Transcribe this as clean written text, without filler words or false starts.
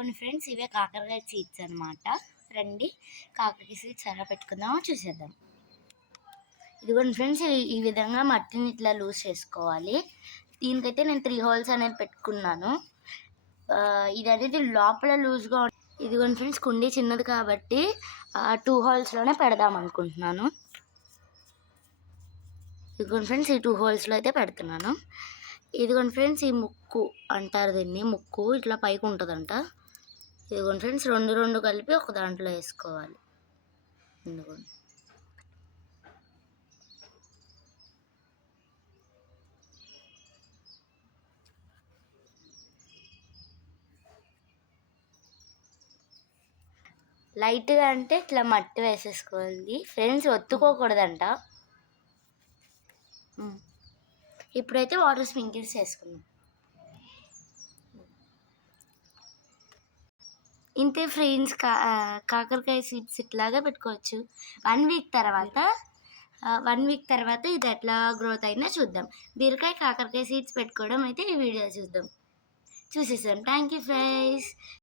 ఇదిగోండి ఫ్రెండ్స్, ఇవే కాకరకాయ సీడ్స్ అనమాట. రండి కాకరకాయ సీడ్స్ ఎలా పెట్టుకుందామో చూసేద్దాం. ఇదిగోండి ఫ్రెండ్స్, ఈ విధంగా మట్టిని ఇట్లా లూజ్ చేసుకోవాలి. దీనికైతే నేను 3 హోల్స్ అనేది పెట్టుకున్నాను. ఇది అనేది లోపల లూజ్గా. ఇదిగోండి ఫ్రెండ్స్, కుండీ చిన్నది కాబట్టి 2 హోల్స్లోనే పెడదాం అనుకుంటున్నాను. ఇదిగోండి ఫ్రెండ్స్, ఈ 2 హోల్స్లో అయితే పెడుతున్నాను. ఇదిగోండి ఫ్రెండ్స్, ఈ ముక్కు అంటారు దీన్ని, ముక్కు ఇట్లా పైకి ఉంటుందంట. ఇదిగోండి ఫ్రెండ్స్, రెండు కలిపి ఒక దాంట్లో వేసుకోవాలి. ఇదిగోండి లైట్గా అంటే ఇట్లా మట్టి వేసేసుకోవాలి ఫ్రెండ్స్, ఒత్తుకోకూడదంట. ఇప్పుడైతే వాటర్ స్ప్రింకిల్స్ చేసుకుందాం. ఇంతే ఫ్రెండ్స్, కాకరకాయ సీడ్స్ ఇట్లాగా పెట్టుకోవచ్చు. 1 వీక్ తర్వాత ఇది ఎట్లా గ్రోత్ అయినా చూద్దాం. బీరకాయ కాకరకాయ సీడ్స్ పెట్టుకోవడం అయితే ఈ వీడియో చూసేసాం. Thank you friends.